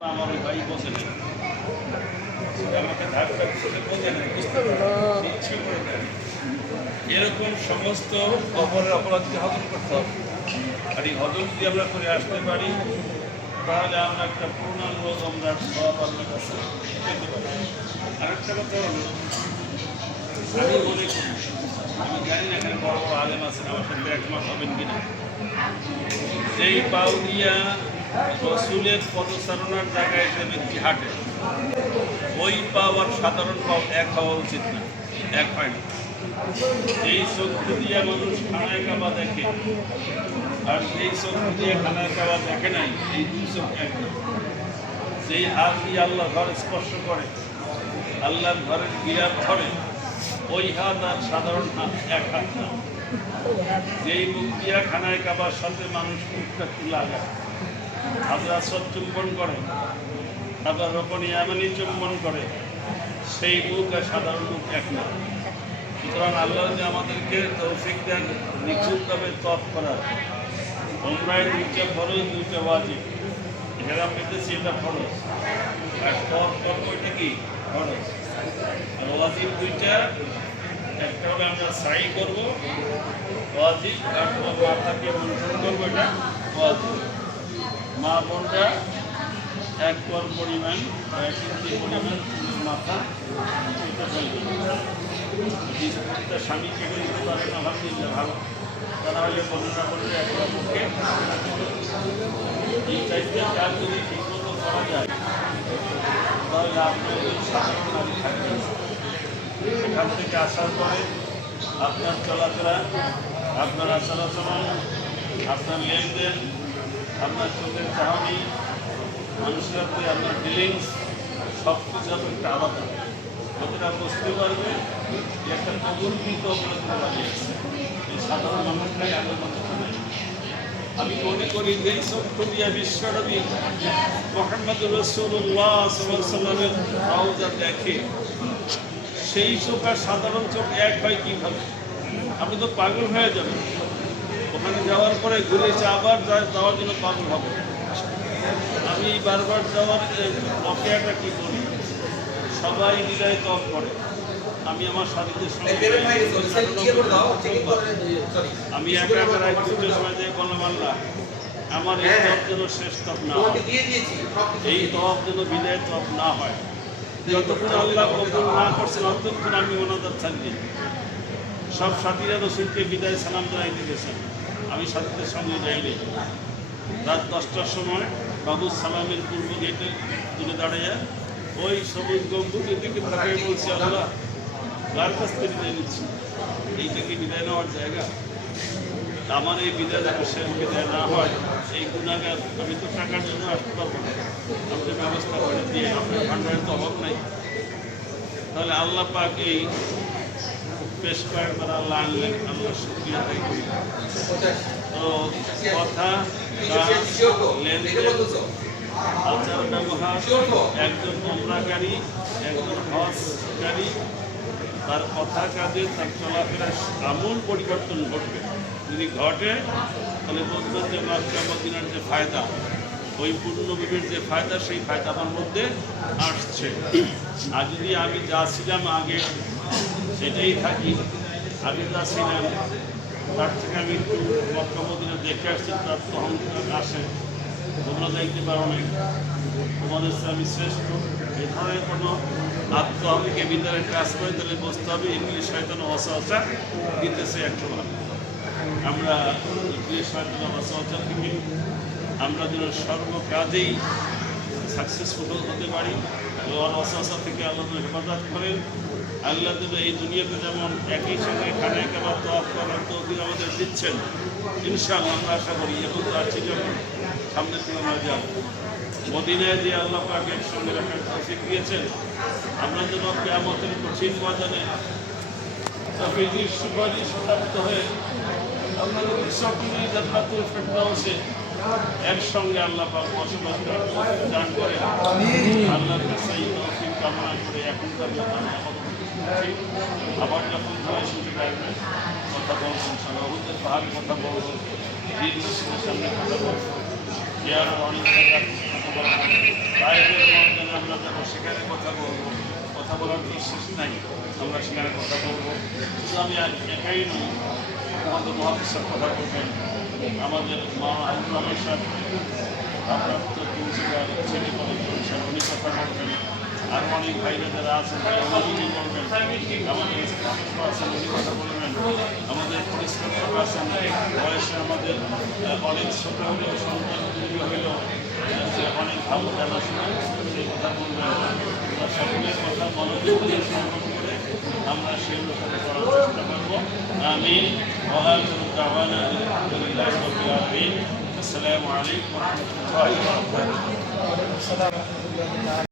আমার আমাকে দেয়। এরকম সমস্ত কবরের অপরাধকে হজম করতে হবে আর এই হজম যদি আমরা করে আসতে পারি, তাহলে আমরা একটা পূর্ণাঙ্গ আমরা সব আল্লাহ কাছে আরেকটা কথা হলো, আমি মনে করি, আমি জানি না এখানে বড় বড় আলেম আছেন, আমার সাথে একমত হবেন কিনা যেই পাউলিয়া রসুলের পদচারণার জায়গায় যে ব্যক্তি হাঁটে ওই পাও আর সাধারণ পাও এক হওয়া উচিত না, এক হয় না। যেই চক্ষু দিয়ে মানুষ খানায় কাবা দেখে, আর যেই চক্ষু দিয়ে খানায় কাবা দেখে নাই, এই দুই চোখ এক যেই হাত দিয়ে আল্লাহ ঘর স্পর্শ করে, আল্লাহর ঘরের গিরাত ধরে ওই হাত আর সাধারণ হাত এক হাত না। যেই মুখ দিয়া খানায় কাবার সাথে মানুষ মুখটা তুলা হাজরা সব চুম্বন করে আবার রোপণী এমনই চুম্বন করে, সেই মুখ আর সাধারণ মুখ এক না। সুতরাং আল্লাহ যে আমাদেরকে তৌফিক দেন, নিখুঁতভাবে তপ করার। তোমরাই দুইটা ফরজ, দুইটা ওয়াজিব। এখানে পেতেছি এটা ফরজ। আর তপ করব এটা কি? ফরজ। আর ওয়াজিব দুইটা, একটা হবে আমরা সাই করব, ওয়াজিব আর তোমার মাথাকে মন্থন করব এটা ওয়াজিব। মা বোনটা এক পর পরিমাণ বা এক ইঞ্চি পরিমাণ মাথা এটা ফেলবে যদি স্বামীকে দিতে পারেন আলহামদুলিল্লাহ ভালো। তা নাহলে বর্ণনা করলে এক অপরকে। এই টাইপের কাজ যদি ঠিকমতো করা যায়, তাহলে আপনার ওই সাধারণ নারী থাকবে। সেখান থেকে আসার পরে আপনার চলাফেরা, আপনার আচার আচরণ আপনার লেনদেন আপনার চোখের চাহনি, মানুষের প্রতি আপনার ফিলিংস সব কিছু আপনার একটা আলাদা। লোকেরা বুঝতে পারবে, যে একটা কবুলকৃত অপরাধ করা এই সাধারণ মানুষটাই আগের মতো আমি মনে করি যে দিয়া বিশ্বনবী মোহাম্মদ রসুল্লাহ সাল্লামের রওজা দেখে, সেই চোখ আর সাধারণ চোখ এক হয় কীভাবে? আপনি তো পাগল হয়ে যাবেন। ওখানে যাওয়ার পরে ঘুরে এসে আবার যাওয়ার জন্য পাগল হবে। আমি বারবার যাওয়ার প্রক্রিয়াটা কি করি? সবাই হৃদয় তপ করে। আমি আমার সাথীদের সঙ্গে আমি একা একা রাত দুটোর সময় যে বললাম আল্লাহ আমার এই তপ যেন শেষ তপ না হয়। এই তপ যেন বিদায় তপ না হয়। যতক্ষণ আল্লাহ কবুল না করছেন ততক্ষণ আমি ওনাদের থাকবি সব সাথীরা রসুলকে বিদায় সালাম জানাইতে গেছেন আমি সাথীদের সঙ্গে যাইনি। রাত দশটার সময় বাবু সালামের পূর্ব গেটে তুলে দাঁড়িয়ে ওই সবুজ গম্বুজের দিকে তাকাই বলছি, আল্লাহ, কার কাছ থেকে বিদায় নিচ্ছি? এইটা কি বিদায় নেওয়ার জায়গা? আমার এই বিদায় যেন শেষ বিদায় না হয়, এই গুণাগার, আমি তো টাকার জন্য আসতে পারব না। আপনি ব্যবস্থা করে দিয়ে আপনার ভান্ডারের তো অভাব নাই। তাহলে আল্লাহ পাক এই বেশ কয়েকবার আল্লাহ আনলেন, আল্লাহ শুক্রিয়া আদায় করি। তো কথা আচার ব্যবহার একজন নোংরাকারী একজন হজকারী তার কথা কাজে, তার চলাফেরা আমূল পরিবর্তন ঘটবে। যদি ঘটে, তাহলে বুঝবেন যে মাসকা মদিনার যে ফায়দা, ওই পূর্ণবীবের যে ফায়দা, সেই ফায়দা আমার মধ্যে আসছে। আর যদি আমি যা ছিলাম আগে সেটাই থাকি। যা ছিলাম তার থেকে আমি একটু মক্কা মদিনা দেখে আসছি, তার তো আসে। তোমরা যাইতে পারো নাই। তোমাদের আমি শ্রেষ্ঠ। এ ধরনের কোনো আত্মহমিকে ভিতরে কাজ করে তাহলে বুঝতে হবে, ইংলিশ হয়তো অসহসা দিতেছে একটা আমরা ইংলিশ হয়তো অসহসা থেকে আমরা যেন সর্বকাজেই সাকসেসফুল হতে পারি এবং অসহসা থেকে আল্লাহ হেফাজত করেন। আল্লাহ যেন এই দুনিয়াতে যেমন একই সঙ্গে খানে খাবার তো করার তো আমাদের দিচ্ছেন, ইনশাআল্লাহ আমরা আশা করি এবং তো আছি যখন সামনের দিকে আমরা যাব। মদিনায় যে আল্লাহ পাকের একসঙ্গে রাখার তৌফিক দিয়েছেন, আমরা যেন কেয়ামতের কঠিন ময়দানে তফিজির সুপারিশ প্রাপ্ত হয়ে আপনাদের সকলেই জান্নাতুল ফেরদাউসে একসঙ্গে আল্লাহ পাক বসবাস করার দান করে আল্লাহর কাছে তৌফিক কামনা করে এখনকার মতো আবার যখন কথা বলছেন সভাপতির পাহাড় কথা বলব দিন সামনে কথা বলব চেয়ার অনেক জায়গায় কথা বলব তাই যাব, সেখানে কথা বলব। কথা বলার তো শেষ নাই, আমরা সেখানে কথা বলব। শুধু আমি একাই নই, আমাদের মহাদেশের কথা বলবেন। আমাদের মা আব্দুল রহমান সাহেব ভারপ্রাপ্ত প্রিন্সিপাল ছেলে কলেজ উনি কথা বলবেন। আর অনেক ভাইরা যারা আছেন তারা উনি বলবেন আমাদের স্থাপত্য আছেন উনি কথা বলবেন আমাদের পরিষ্কার আছেন বয়সে আমাদের আহ, অনেক ছোট হলেও সন্তান তৈরি হলেও আহ, যে অনেক ভালো জানাশোনা সেই কথা বলবেন আমরা সকলের কথা মনোযোগ দিয়ে সংগ্রহ করে আমরা সেই অনুসারে করার চেষ্টা করবো আমি وآخر دعوانا الحمد لله رب العالمين السلام عليكم ورحمة الله وبركاته